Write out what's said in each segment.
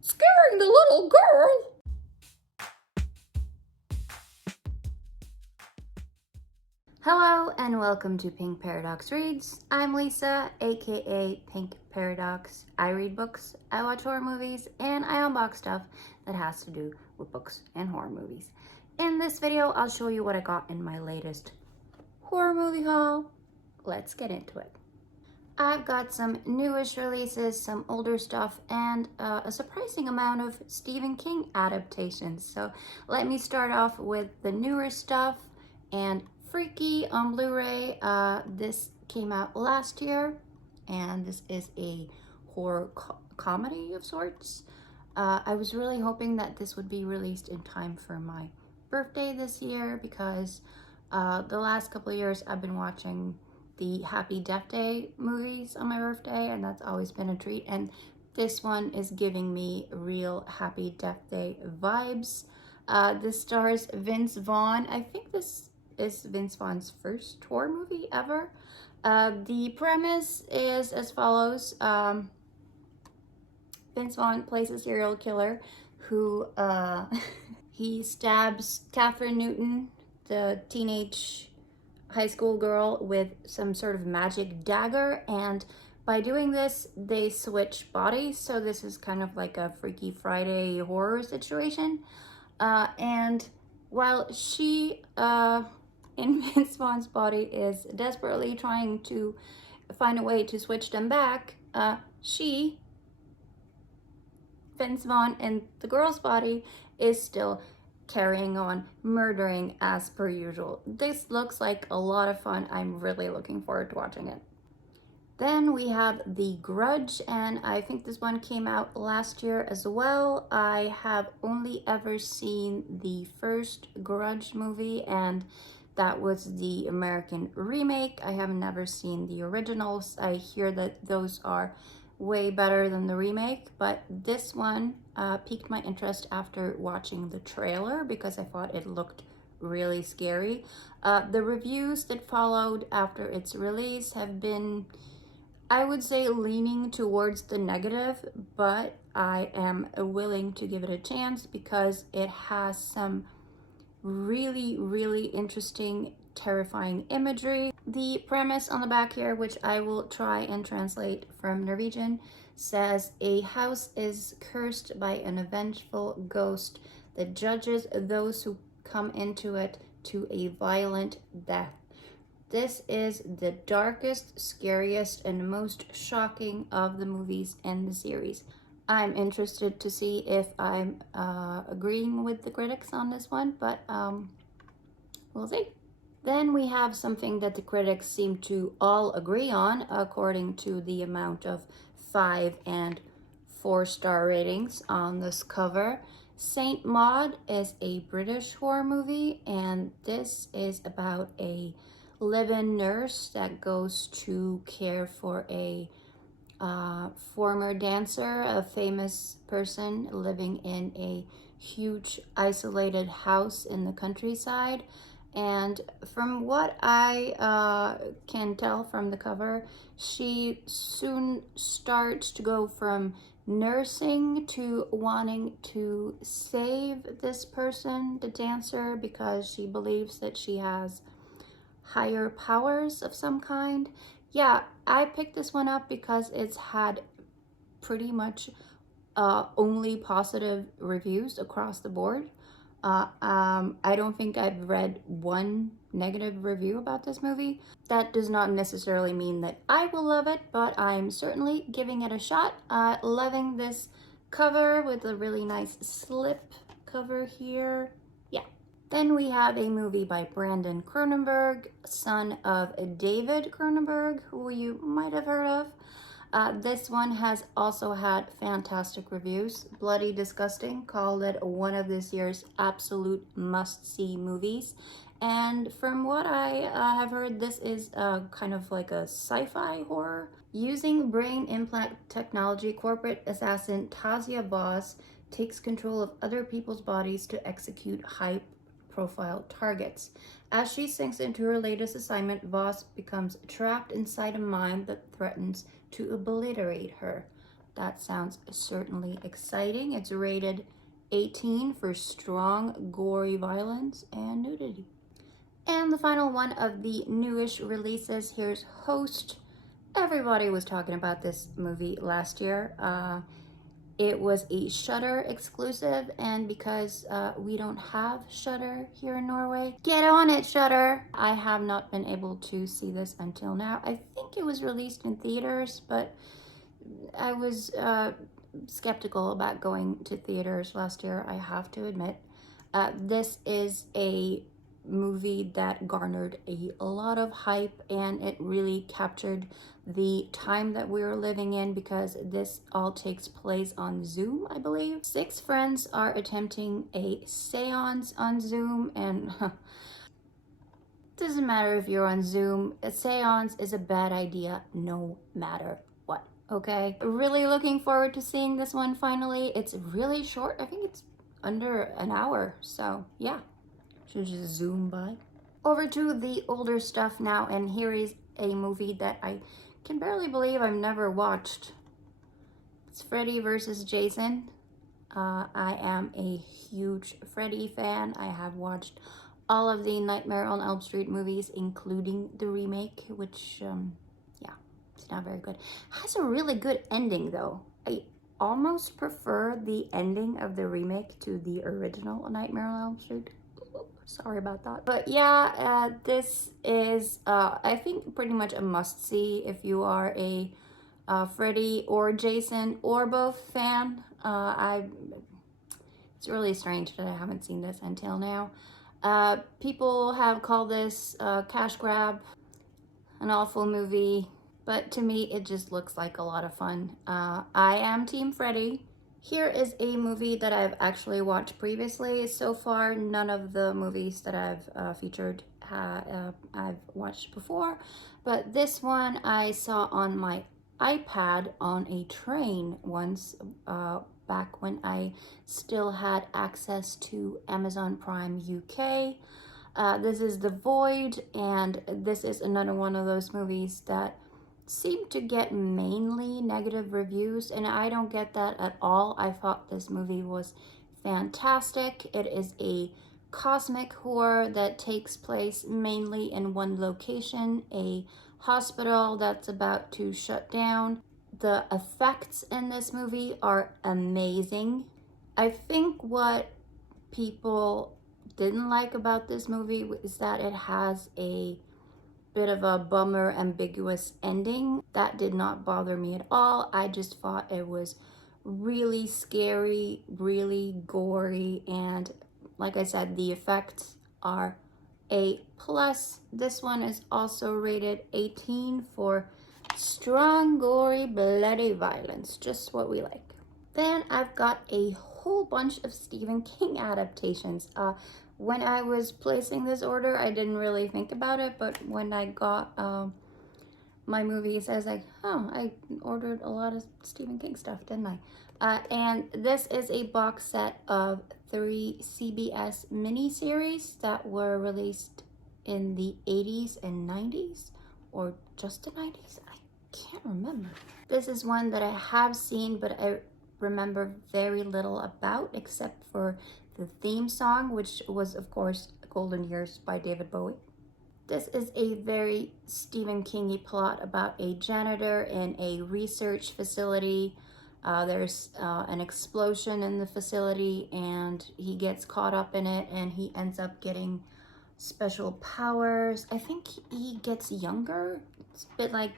scaring the little girl. Hello and welcome to Pink Paradox Reads. I'm Lisa, aka Pink Paradox. I read books, I watch horror movies, and I unbox stuff that has to do with books and horror movies. In this video, I'll show you what I got in my latest horror movie haul. Let's get into it. I've got some newish releases, some older stuff, and a surprising amount of Stephen King adaptations. So let me start off with the newer stuff. And Freaky on Blu-ray. This came out last year, and this is a horror comedy of sorts. I was really hoping that this would be released in time for my birthday this year because the last couple of years I've been watching the Happy Death Day movies on my birthday, and that's always been a treat. And this one is giving me real Happy Death Day vibes. This stars Vince Vaughn. I think this is Vince Vaughn's first horror movie ever. The premise is as follows. Vince Vaughn plays a serial killer who he stabs Catherine Newton, the teenage high school girl, with some sort of magic dagger, and by doing this they switch bodies, so this is kind of like a Freaky Friday horror situation. And while she in Vince Vaughn's body is desperately trying to find a way to switch them back, Vince Vaughn, in the girl's body is still carrying on murdering as per usual. This looks like a lot of fun. I'm really looking forward to watching it. Then we have The Grudge, and I think this one came out last year as well. I have only ever seen the first Grudge movie, and that was the American remake. I have never seen the originals. I hear that those are way better than the remake, but this one piqued my interest after watching the trailer because I thought it looked really scary. The reviews that followed after its release have been, I would say, leaning towards the negative, but I am willing to give it a chance because it has some really interesting, terrifying imagery. The premise on the back here, which I will try and translate from Norwegian, says a house is cursed by an vengeful ghost that judges those who come into it to a violent death. This is the darkest, scariest, and most shocking of the movies in the series. I'm interested to see if I'm agreeing with the critics on this one, but we'll see. Then we have something that the critics seem to all agree on, according to the amount of 5 and 4-star ratings on this cover. Saint Maud is a British horror movie, and this is about a live-in nurse that goes to care for a former dancer, a famous person living in a huge isolated house in the countryside. And from what I can tell from the cover, she soon starts to go from nursing to wanting to save this person, the dancer, because she believes that she has higher powers of some kind. Yeah, I picked this one up because it's had pretty much only positive reviews across the board. I don't think I've read one negative review about this movie. That does not necessarily mean that I will love it, but I'm certainly giving it a shot. Loving this cover with a really nice slip cover here. Yeah. Then we have a movie by Brandon Cronenberg, son of David Cronenberg, who you might have heard of. This one has also had fantastic reviews. Bloody Disgusting called it one of this year's absolute must-see movies. And from what I have heard, this is kind of like a sci-fi horror. Using brain implant technology, corporate assassin Tasia Voss takes control of other people's bodies to execute high-profile targets. As she sinks into her latest assignment, Voss becomes trapped inside a mind that threatens to obliterate her. That sounds certainly exciting. It's rated 18 for strong, gory violence and nudity. And the final one of the newish releases, here's Host. Everybody was talking about this movie last year. It was a Shudder exclusive, and because we don't have Shudder here in Norway, get on it, Shudder! I have not been able to see this until now. I think it was released in theaters, but I was skeptical about going to theaters last year, I have to admit. This is a movie that garnered a lot of hype, and it really captured the time that we were living in, because this all takes place on Zoom, I believe. 6 friends are attempting a seance on Zoom, and doesn't matter if you're on Zoom, a seance is a bad idea no matter what, okay? Really looking forward to seeing this one finally. It's really short. I think it's under an hour, so yeah. Should just zoom by. Over to the older stuff now, and here is a movie that I can barely believe I've never watched. It's Freddy vs. Jason. I am a huge Freddy fan. I have watched all of the Nightmare on Elm Street movies, including the remake, which, yeah, it's not very good. Has a really good ending, though. I almost prefer the ending of the remake to the original Nightmare on Elm Street. Sorry about that. But yeah, this is, I think, pretty much a must-see if you are a Freddy or Jason or both fan. It's really strange that I haven't seen this until now. People have called this cash grab, an awful movie, but to me, it just looks like a lot of fun. I am Team Freddy. Here is a movie that I've actually watched previously. So far, none of the movies that I've featured I've watched before, but this one I saw on my iPad on a train once, back when I still had access to Amazon Prime UK. This is The Void, and this is another one of those movies that seem to get mainly negative reviews, and I don't get that at all. I thought this movie was fantastic. It is a cosmic horror that takes place mainly in one location, a hospital that's about to shut down. The effects in this movie are amazing. I think what people didn't like about this movie is that it has a bit of a bummer, ambiguous ending. That did not bother me at all. I just thought it was really scary, really gory, and like I said, the effects are A+. This one is also rated 18 for strong, gory, bloody violence, just what we like. Then I've got a whole bunch of Stephen King adaptations. When I was placing this order, I didn't really think about it, but when I got my movies, I was like, oh, I ordered a lot of Stephen King stuff, didn't I? And this is a box set of 3 CBS miniseries that were released in the 80s and 90s, or just the 90s? I can't remember. This is one that I have seen, but I remember very little about, except for the theme song, which was, of course, Golden Years by David Bowie. This is a very Stephen King-y plot about a janitor in a research facility. There's an explosion in the facility, and he gets caught up in it, and he ends up getting special powers. I think he gets younger. It's a bit like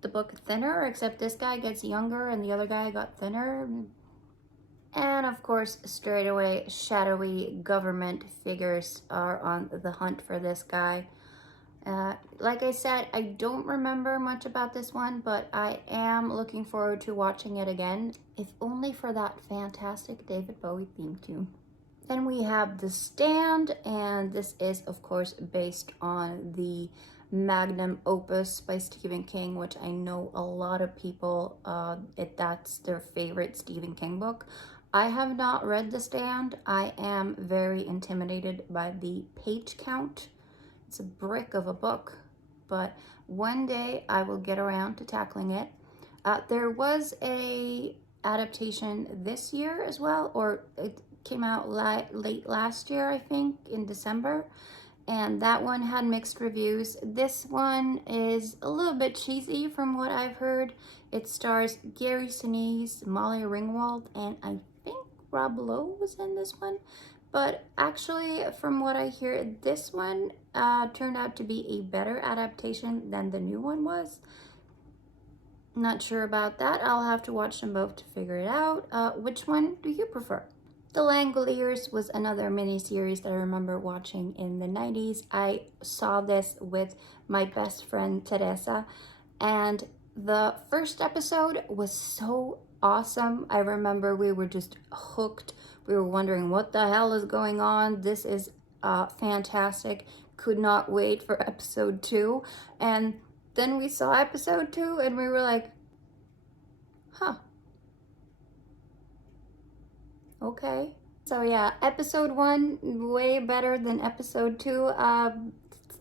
the book Thinner, except this guy gets younger and the other guy got thinner. And of course, straight away, shadowy government figures are on the hunt for this guy. Like I said, I don't remember much about this one, but I am looking forward to watching it again, if only for that fantastic David Bowie theme tune. Then we have The Stand, and this is, of course, based on the magnum opus by Stephen King, which I know a lot of people, that's their favorite Stephen King book. I have not read The Stand. I am very intimidated by the page count. It's a brick of a book, but one day I will get around to tackling it. There was a adaptation this year as well, or it came out late last year, I think, in December. And that one had mixed reviews. This one is a little bit cheesy from what I've heard. It stars Gary Sinise, Molly Ringwald, and I think Rob Lowe was in this one. But actually, from what I hear, this one turned out to be a better adaptation than the new one was. Not sure about that. I'll have to watch them both to figure it out. Which one do you prefer? The Langoliers was another mini-series that I remember watching in the 90s. I saw this with my best friend Teresa, and the first episode was so awesome. I remember we were just hooked. We were wondering what the hell is going on. This is fantastic. Could not wait for episode 2. And then we saw episode 2 and we were like, huh. Okay. So yeah, episode 1 way better than episode 2.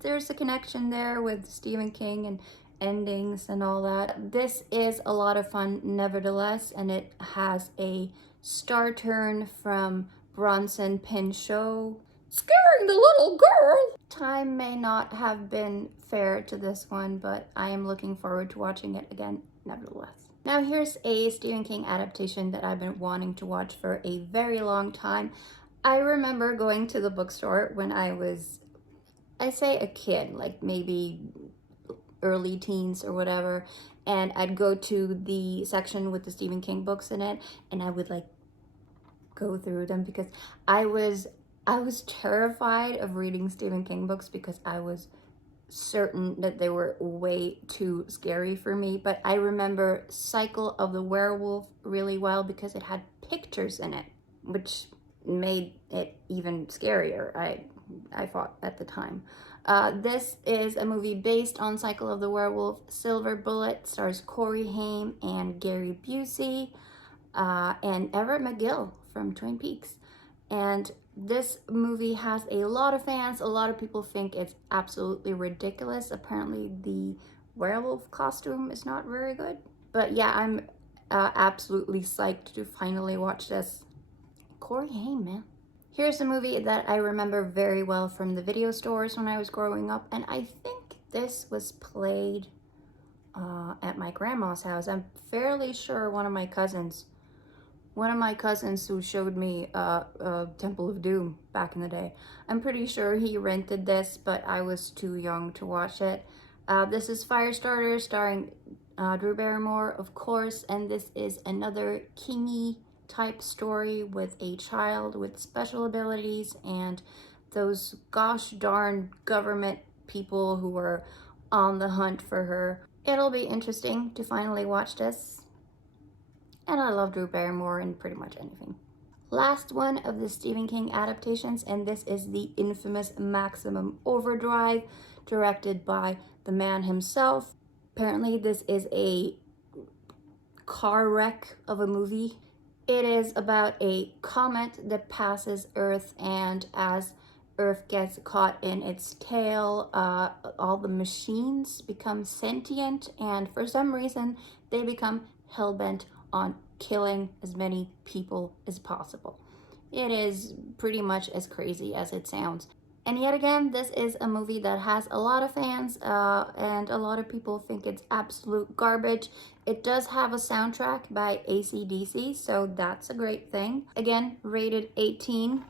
There's a connection there with Stephen King and endings and all that. This is a lot of fun nevertheless, and it has a star turn from Bronson Pinchot, scaring the little girl. Time may not have been fair to this one, but I am looking forward to watching it again nevertheless. Now here's a Stephen King adaptation that I've been wanting to watch for a very long time. I remember going to the bookstore when I was, I say a kid, like maybe early teens or whatever, and I'd go to the section with the Stephen King books in it, and I would like go through them because I was terrified of reading Stephen King books because I was certain that they were way too scary for me. But I remember Cycle of the Werewolf really well because it had pictures in it, which made it even scarier, I thought at the time. This is a movie based on Cycle of the Werewolf. Silver Bullet stars Corey Haim and Gary Busey and Everett McGill from Twin Peaks. And this movie has a lot of fans. A lot of people think it's absolutely ridiculous. Apparently the werewolf costume is not very good. But yeah, I'm absolutely psyched to finally watch this. Corey Haim, man. Here's a movie that I remember very well from the video stores when I was growing up. And I think this was played at my grandma's house. I'm fairly sure one of my cousins who showed me Temple of Doom back in the day, I'm pretty sure he rented this, but I was too young to watch it. This is Firestarter, starring Drew Barrymore, of course, and this is another Kingy type story with a child with special abilities and those gosh darn government people who are on the hunt for her. It'll be interesting to finally watch this. And I love Drew Barrymore in pretty much anything. Last one of the Stephen King adaptations, and this is the infamous Maximum Overdrive, directed by the man himself. Apparently this is a car wreck of a movie. It is about a comet that passes Earth, and as Earth gets caught in its tail, all the machines become sentient, and for some reason they become hell-bent on killing as many people as possible. It is pretty much as crazy as it sounds. And yet again, this is a movie that has a lot of fans and a lot of people think it's absolute garbage. It does have a soundtrack by AC/DC, so that's a great thing. Again, rated 18.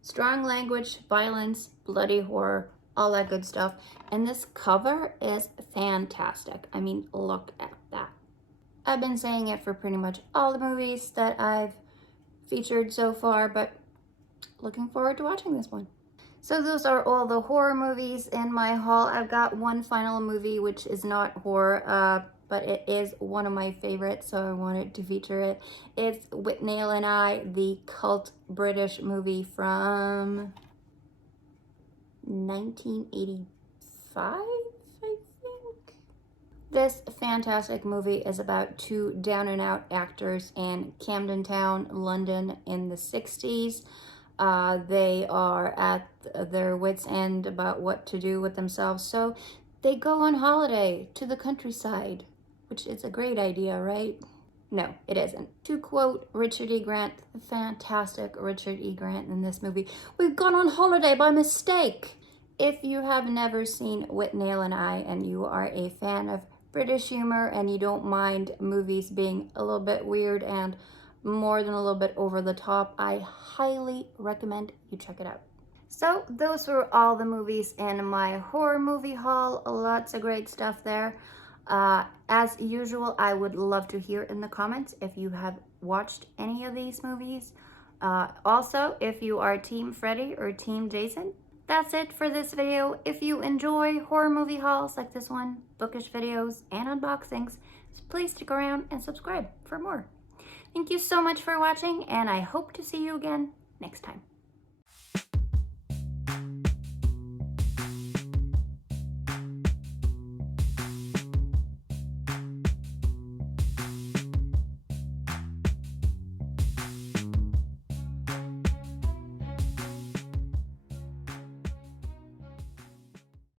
Strong language, violence, bloody horror, all that good stuff. And this cover is fantastic. I mean, look at that. I've been saying it for pretty much all the movies that I've featured so far, but looking forward to watching this one. So those are all the horror movies in my haul. I've got one final movie which is not horror, but it is one of my favorites, so I wanted to feature it. It's Whitney and I, the cult British movie from 1985. This fantastic movie is about two down-and-out actors in Camden Town, London in the 60s. They are at their wits' end about what to do with themselves, so they go on holiday to the countryside which is a great idea, right? No, it isn't. To quote Richard E. Grant, the fantastic Richard E. Grant in this movie, "We've gone on holiday by mistake." If you have never seen Whitney and I, and you are a fan of British humor and you don't mind movies being a little bit weird and more than a little bit over the top, I highly recommend you check it out. So those were all the movies in my horror movie haul. Lots of great stuff there. As usual, I would love to hear in the comments if you have watched any of these movies. Also, if you are Team Freddy or Team Jason. That's it for this video. If you enjoy horror movie hauls like this one, bookish videos, and unboxings, please stick around and subscribe for more. Thank you so much for watching, and I hope to see you again next time.